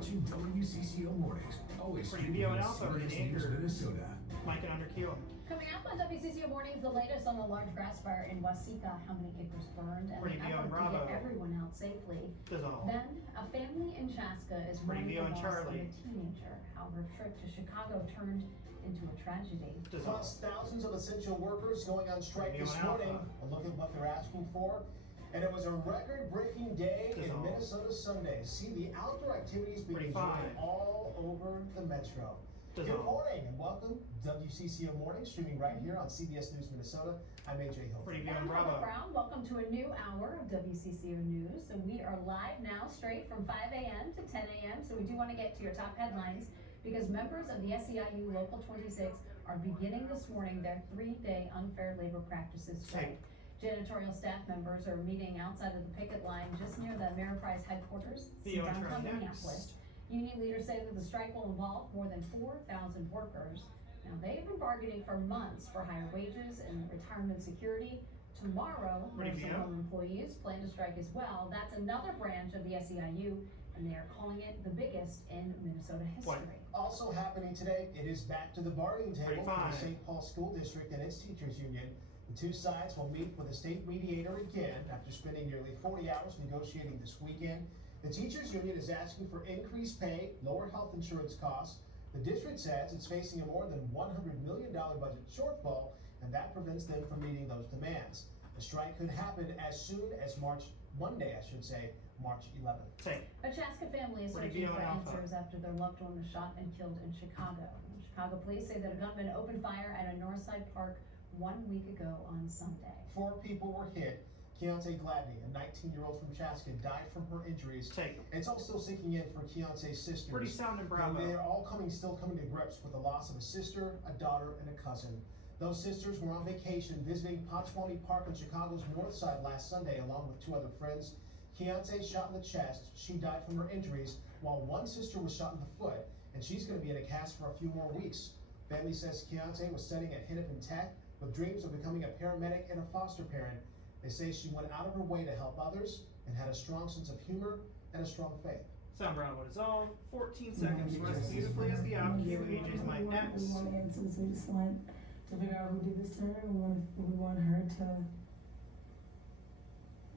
watching WCCO Mornings, always streaming VO on and Alpha, CBS the News anchor. Minnesota. Mike and Under Keel. Coming up on WCCO Mornings, the latest on the large grass fire in Waseca, how many acres burned, and Pretty an VO and effort to Bravo. get everyone out safely. Dissolve. Then, a family in Chaska is Pretty mourning VO the and loss of Charlie. a teenager. How her trip to Chicago turned into a tragedy. Dissolve. Plus, thousands of essential workers going on strike Pretty this VO and morning. Alpha. A look at what they're asking for. And it was a record-breaking day in Dissolve. Minnesota Sunday. See the outdoor activities being Pretty enjoyed fine. all over the metro. Good Dissolve. morning and welcome to WCCO Morning, streaming right here on CBS News Minnesota. I'm AJ Hilton. Pretty VO I'm and Heather Bravo. Brown. Welcome to a new hour of WCCO News. And we are live now, straight from 5 a.m. to 10 a.m. So we do want to get to your top headlines because members of the SEIU Local 26 are beginning this morning their 3-day unfair labor practices strike. Janitorial staff members are meeting outside of the picket line just near the Ameriprise headquarters in Theo and downtown Charlie Minneapolis. next. Union leaders say that the strike will involve more than 4,000 workers. Now, they've been bargaining for months for higher wages and retirement security. Tomorrow, Pretty nursing VO. home employees plan to strike as well. That's another branch of the SEIU, and they are calling it the biggest in Minnesota history. Also happening today, it is back to the bargaining table for fine. the St. Paul School District and its teachers union. The two sides will meet with a state mediator again after spending nearly 40 hours negotiating this weekend. The teachers union is asking for increased pay, lower health insurance costs. The district says it's facing a more than $100 million budget shortfall, and that prevents them from meeting those demands. The strike could happen as soon as Monday, March 11th. Take. A Chaska family is Pretty searching VO for and Alpha. answers after their loved one was shot and killed in Chicago. Chicago police say that a gunman opened fire at a Northside Park 1 week ago on Sunday. 4 people were hit. Keontae Gladney, a 19-year-old from Chaska, died from her injuries. Take. And it's all still sinking in for Keontae's sisters. Pretty sound and Bravo. They're all still coming to grips with the loss of a sister, a daughter, and a cousin. Those sisters were on vacation visiting Potswani Park on Chicago's North Side last Sunday along with 2 other friends. Keontae shot in the chest. She died from her injuries, while one sister was shot in the foot, and she's going to be in a cast for a few more weeks. Family says Keontae was studying at Hennepin Tech with dreams of becoming a paramedic and a foster parent. They say she went out of her way to help others and had a strong sense of humor and a strong faith. Sound Bravo. Dissolve. 14 seconds. Rest beautifully as the out cue. AJ's mic next. So we just want to figure out who did this to her. We want her to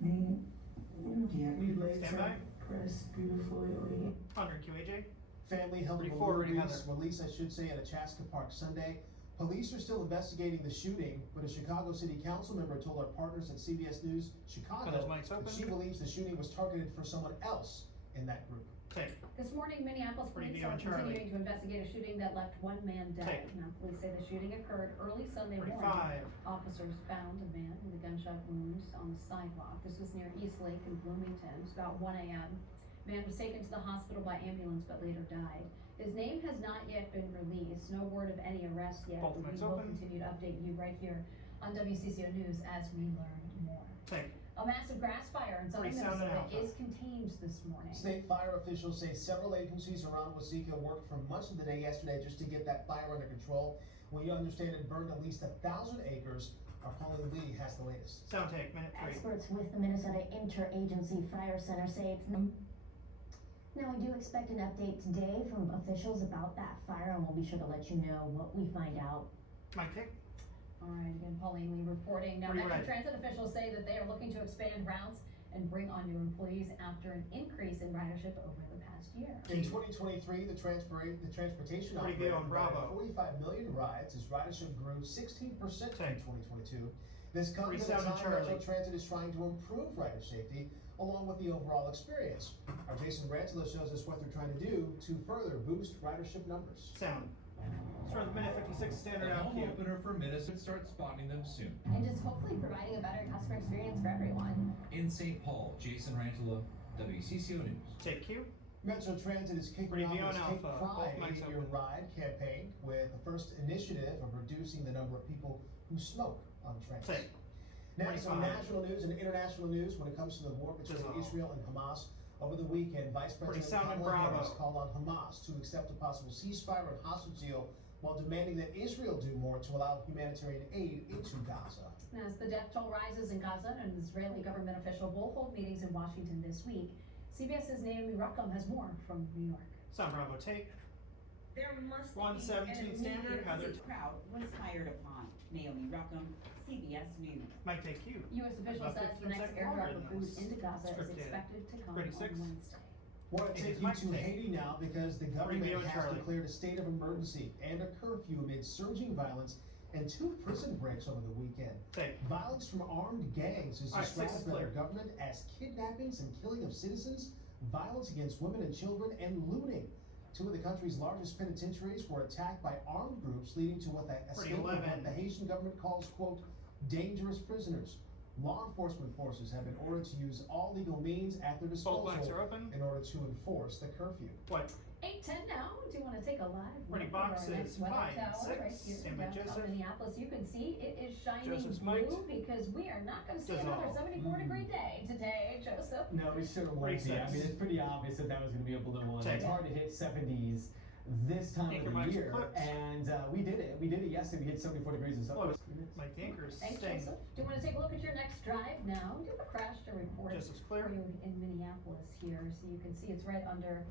be, we laid Stand by. her press beautifully. Under Q. AJ. Family held a Pretty forward, release, Heather. I should say, at a Chaska Park Sunday. Police are still investigating the shooting, but a Chicago City Council member told our partners at CBS News Chicago Are those mics that open? she believes the shooting was targeted for someone else in that group. Take. This morning, Minneapolis Pretty police VO are and Charlie. continuing to investigate a shooting that left 1 man dead. Take. Now, police say the shooting occurred early Sunday morning. 35. Officers found a man with a gunshot wound on the sidewalk. This was near Eastlake in Bloomington. It was about 1 a.m. Man was taken to the hospital by ambulance but later died. His name has not yet been released. No word of any arrest yet. Both but we mics will open. continue to update you right here on WCCO News as we learn more. Take. A massive grass fire in southern Pretty sound and Minnesota Alpha. is contained this morning. State fire officials say several agencies around Waseca worked for much of the day yesterday just to get that fire under control. We understand it burned at least 1,000 acres. Our Pauline Lee has the latest. Sound take. Minute 3. Experts with the Minnesota Interagency Fire Center say it's now we do expect an update today from officials about that fire, and we'll be sure to let you know what we find out. Mic take. All right, again, Pauline Lee reporting. Now, Pretty Metro red. Transit officials say that they are looking to expand routes and bring on new employees after an increase in ridership over the past year. In 2023, the transportation Pretty operator good on Bravo. provided 45 million rides as ridership grew 16% in Take. 2022. This comes Pretty at a sound time and Metro Charlie. Transit is trying to improve rider safety along with the overall experience. Our Jason Rantala shows us what they're trying to do to further boost ridership numbers. Sound. Let's run the minute 56 standard The out home cue. opener for Minnesota starts spotting them soon. And just hopefully providing a better customer experience for everyone. In St. Paul, Jason Rantala, WCCO News. Take Q. Metro Transit is kicking Pretty off VO its and Take Alpha. Pride Both mics 8-year open. ride campaign with the first initiative of reducing the number of people who smoke on trains. Take. Next, on 25. national news and international news, when it comes to the war between Dissolve. Israel and Hamas, over the weekend, Vice Pretty President sound and Kamala Harris Bravo. called on Hamas to accept a possible ceasefire and hostage deal while demanding that Israel do more to allow humanitarian aid into Gaza. As the death toll rises in Gaza, an Israeli government official will hold meetings in Washington this week. CBS's Naomi Ruckham has more from New York. Sun Bravo take. There must Ron be 17 an standard, immediate Heather. crowd was fired upon. Naomi Ruckham, CBS News. Mike take you. U.S. officials About said the 15 next seconds airdrop longer of than food this. into Gaza is Scripted. expected to come 36. on Wednesday. Want to It take is you Mike to Take. Haiti now because the government Review and has Charlie. declared a state of emergency and a curfew amid surging violence and 2 prison breaks over the weekend. Take. Violence from armed gangs is All right, 6 is described by clear. the government as kidnappings and killing of citizens, violence against women and children, and looting. 2 of the country's largest penitentiaries were attacked by armed groups, leading to what the escape of 11. what the Haitian government calls, quote, dangerous prisoners. Law enforcement forces have been ordered to use all legal means at their Both lines disposal are open. in order to enforce the curfew. What? 8:10 now. Do you want to take a live Ready, look at our boxes, next weather 5 and tower right 6. here Stand by in downtown Joseph. Minneapolis? You can see it is shining Joseph's blue mic'd. because we are not going to see Dissolve. another 74-degree day today, Joseph. No, it sure won't be. I Recess. mean, it's pretty obvious that that was going to be a blue one. Take It's it. hard to hit 70s this time Anchor of the mics year, clipped. and we did it. We did it yesterday. We hit 74 degrees and Close. something. Mike Anchors. Thanks, Staying. Joseph. Do you want to take a look at your next drive now? We do have a crash to report Joseph's for clear. you in Minneapolis here. So you can see it's right under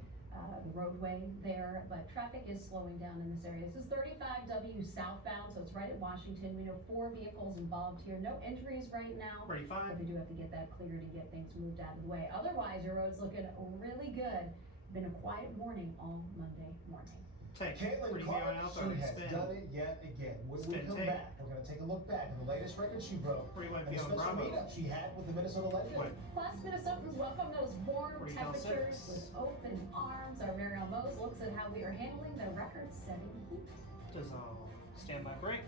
the roadway there, but traffic is slowing down in this area. This is 35W southbound, so it's right at Washington. We know 4 vehicles involved here. No injuries right now. Ready, 5. But we do have to get that cleared and get things moved out of the way. Otherwise, your road's looking really good. Been a quiet morning all Monday morning. Take. Caitlin Ready, Clark, Neo and Alpha. she has Spin. done it yet again. When we Spin come take. back, we're gonna take a look back at the latest record she broke Ready, White and a Field, special Bravo. meetup she had with the Minnesota Legend. What? Plus, Minnesotans welcome those warm What do you call temperatures 6? with open arms. Our Mariel Mose looks at how we are handling the record-setting heat. Dissolve. Stand by break.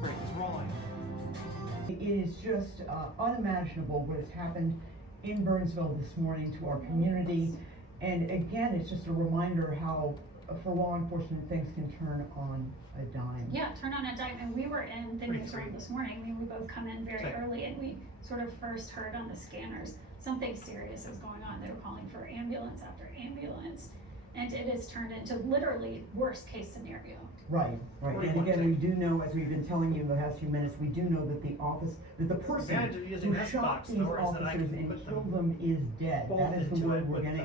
Break is rolling. It is just unimaginable what has happened in Burnsville this morning to our community. And again, it's just a reminder how, for law enforcement, things can turn on a dime. Yeah, turn on a dime, and we were in the Pretty newsroom free. this morning. I mean, we both come in very Okay. early, and we sort of first heard on the scanners something serious was going on. They were calling for ambulance after ambulance, and it has turned into literally worst case scenario. Right, What right. do you And want, again, Dick? we do know, as we've been telling you in the past few minutes, we do know that the person advantage of using who this shot box, these though, is that I officers can and put killed them them is dead. both That is the into it word we're with getting the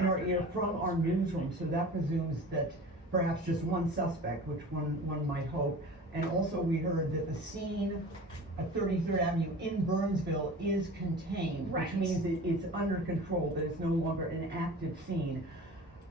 in our helicopter. ear from our newsroom. So that presumes that perhaps just one suspect, which one might hope. And also we heard that the scene at 33rd Avenue in Burnsville is contained, Right. which means that it's under control, that it's no longer an active scene.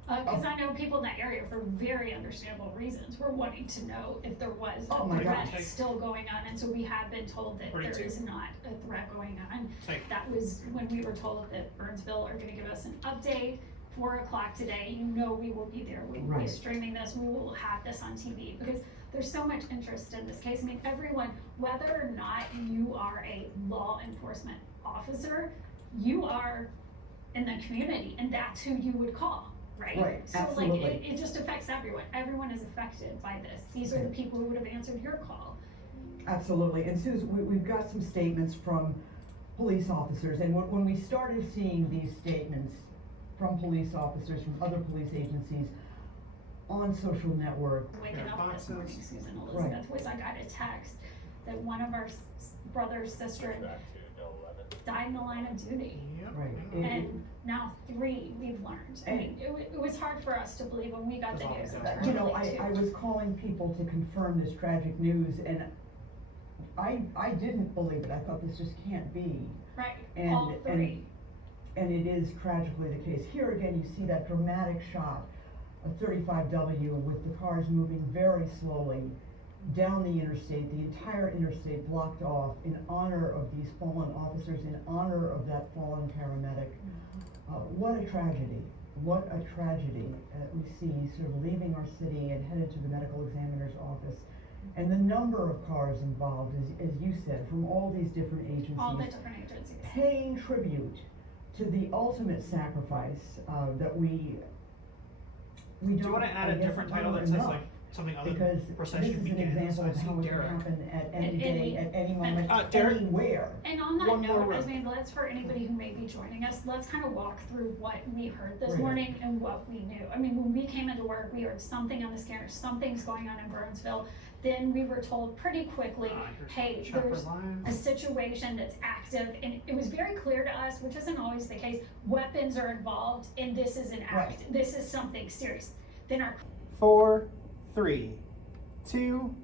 Because I know people in that area, for very understandable reasons, were wanting to know if there was Oh a my threat gosh. still going on, and so we have been told that there 42. is not a threat going on. Take. That was when we were told that Burnsville are gonna give us an update, 4 o'clock today. You know we will be there. We will be Right. streaming this. We will have this on TV because there's so much interest in this case. I mean, everyone, whether or not you are a law enforcement officer, you are in the community, and that's who you would call, right? Right, So like, absolutely. it just affects everyone. Everyone is affected by this. These are the people who would have answered your call. Absolutely, and Susan, we've got some statements from police officers, and when we started seeing these statements from police officers, from other police agencies on social network, Waking Their up this morning, boxes. Susan Elizabeth, was I got a text that one of our brother's sister died in the line of duty. Yep. right? And now 3 we've learned. I mean, it was hard for us to believe when we got the news. Dissolve. You know, early, too. I was calling people to confirm this tragic news, and I didn't believe it. I thought this just can't be. Right, And- all 3. And it is tragically the case. Here again, you see that dramatic shot of 35W with the cars moving very slowly down the interstate, the entire interstate blocked off in honor of these fallen officers, in honor of that fallen paramedic. What a tragedy. What a tragedy. We see sort of leaving our city and headed to the medical examiner's office. And the number of cars involved, as you said, from all these different agencies. All the different agencies. Paying tribute to the ultimate sacrifice that we don't. Do you want to add a I guess, different title honor that says enough, like something other because than this procession is an begins? example I of see how it can Derek. happen at any At day, any- at any moment, Derek? anywhere. And on that One more note, room. I mean, let's, for anybody who may be joining us, let's kind of walk through what we heard this Right. morning and what we knew. I mean, when we came into work, we heard something on the scanner, something's going on in Burnsville. then we were told pretty quickly, hey, Chopper there's Live. a situation that's active, and it was very clear to us, which isn't always the case, weapons are involved, and this is an act, this is something serious. Then our 4, 3, 2,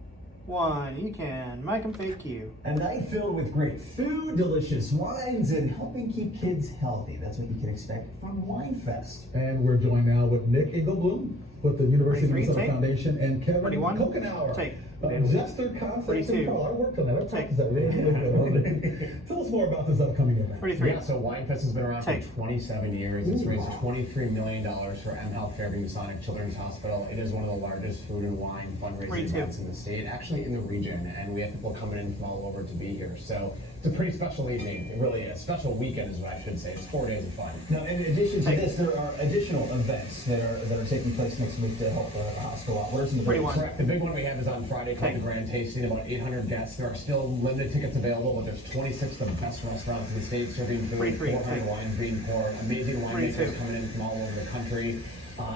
1. You can. Mike and Fake Q. A night filled with great food, delicious wines, and helping keep kids healthy. That's what you can expect from WineFest. And we're joined now with Nick Engelblum with the University of 43, Minnesota take. Foundation and Kevin 41, Kokenauer. take. Jester Concepts 42, and Carl. I worked on that. I take. practiced that really good. Tell us more about this upcoming event. 33. Yeah, so WineFest has been around Take. for 27 years. It's raised $23 million for mHealth Fairview Masonic Children's Hospital. It is one of the largest food and wine fundraising 42. events in the state, actually in the region, and we have people coming in from all over to be here. So it's a pretty special evening, really a special weekend is what I should say. It's 4 days of fun. Now, in addition to this, there are additional events that are taking place next week to help the hospital out. What are some of those? 41. Correct. The big one we have is on Friday called Take. the Grand Tasting. About 800 guests. There are still limited tickets available, but there's 26 of the best restaurants in the state serving food, 43. 400 wines being poured, amazing winemakers 42. coming in from all over the country.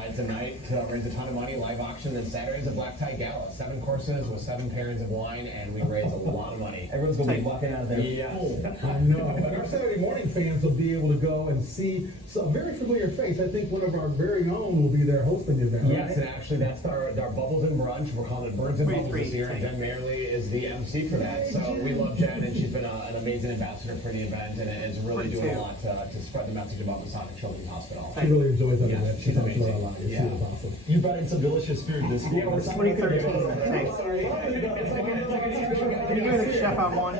It's a night to raise a ton of money, live auction, then Saturday's a black tie gala. 7 courses with 7 pairings of wine, and we raise a lot of money. Everyone's going to be Take. walking out of there Yes. full. I know. But our Saturday morning fans will be able to go and see some very familiar face. I think one of our very own will be there hosting the event. Yes, right? and actually that's our Bubbles and Brunch. We're calling it Birds and Bubbles 43. this year, and Jen Merrily is the MC for that. So we love Jen, and she's been an amazing ambassador for the event, and is really doing 42. a lot to spread the message about Masonic Children's Hospital. She really enjoys that Yeah, event. She she's talks about it a amazing. lot. Yeah. She is awesome. You brought in some delicious food this week. Yeah, we're 2013. Take. Can you give me the chef on one?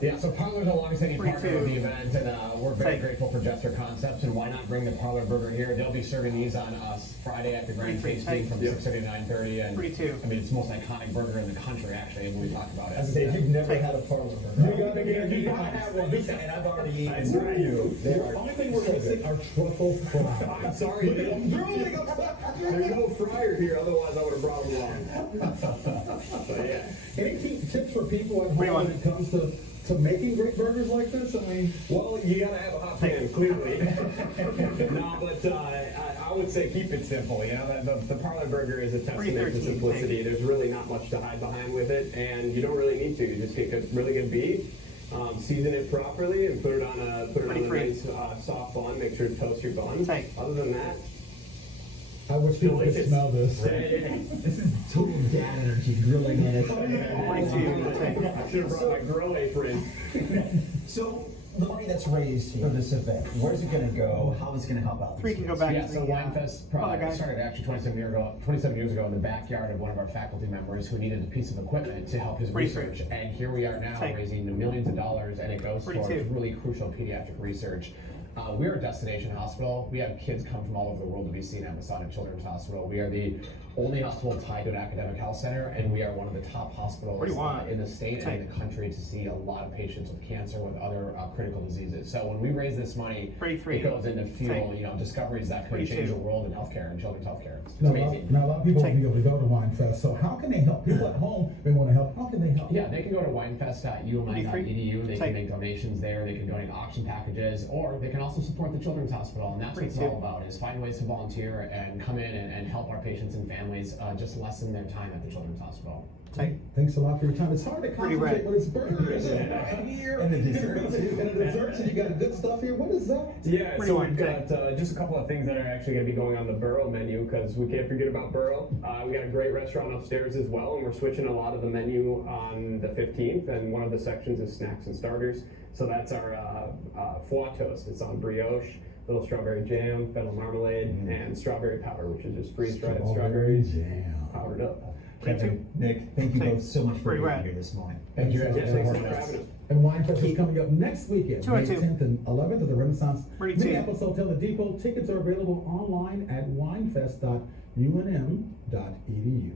Yeah, so Parlor's a long-standing partner 42. of the event, and we're very Take. grateful for Jester Concepts, and why not bring the Parlor Burger here? They'll be serving these on Friday at the Grand 43. Tasting from Take. 6:30 to 9:30, and 42. I mean, it's the most iconic burger in the country, actually, when we talk about it. As I say, if you've never Take. had a parlor You burger, gotta have one. and I've already eaten. That's right. The only thing we're missing are truffle fries. I'm sorry, Look at them drooling up there. there's no fryer here, otherwise I would have brought them along. But yeah. Any tips for people at home 41. when it comes to making great burgers like this? I mean, Well, you gotta have a hot pan, clearly. No, but I would say keep it simple. You know, the Parlor Burger is a testament to 313, simplicity. There's really not much to hide behind with it, and you don't really need to. You just get really good beef, season it properly, and put it on a 23. nice soft bun. Make sure to toast your bun. Take. Other than that, I wish people could delicious. smell this. This is total dad energy grilling in it. 42. Take. I should have brought my grill apron. So, the money that's raised for this event, where's it going to go? How is it going to help out? these 3 can go kids? back Yeah, to so the WineFest other guy. started actually 27 years ago in the backyard of one of our faculty members who needed a piece of equipment to help his 43. research. And here we are now Take. raising millions of dollars, and it goes 42. towards really crucial pediatric research. We're a destination hospital. We have kids come from all over the world to be seen at Masonic Children's Hospital. We are the only hospital tied to an academic health center, and we are one of the top hospitals in the state and in the country to see a lot of patients with cancer, with other critical diseases. So when we raise this money, 33. it goes into fuel, Take. discoveries that could 42. change the world in healthcare and children's healthcare. It's Now, amazing. a lot of people Take. won't be able to go to WineFest, so how can they help? People at home, they want to help. How can they help? Yeah, they can go to winefest.umni.edu. They can 43. make donations there. They can donate auction packages, or they can also support the Children's Hospital. And that's what it's 42. all about: is find ways to volunteer and come in and help our patients and families just lessen their time at the Children's Hospital. Take. Thanks a lot for your time. It's hard to Pretty concentrate red. when it's burgers and here And the desserts. and the desserts, and you got good stuff here. What is that? Yeah, so 41. we've got just a couple of things that are actually going to be going on the Burrow menu, because we can't forget about Burrow. We got a great restaurant upstairs as well, and we're switching a lot of the menu on the 15th, and one of the sections is snacks and starters. So that's our foie toast. It's on brioche, little strawberry jam, fennel marmalade, and strawberry powder, which is just freeze-dried strawberries jam powdered up. Kevin, Nick, thank you Take. both so much for Pretty being rad. here this morning. Thank you. Yeah, thanks for having us. And WineFest is coming up next weekend, May 202. 10th and 11th at the Renaissance 32. Minneapolis Hotel The Depot. Tickets are available online at winefest.unm.edu.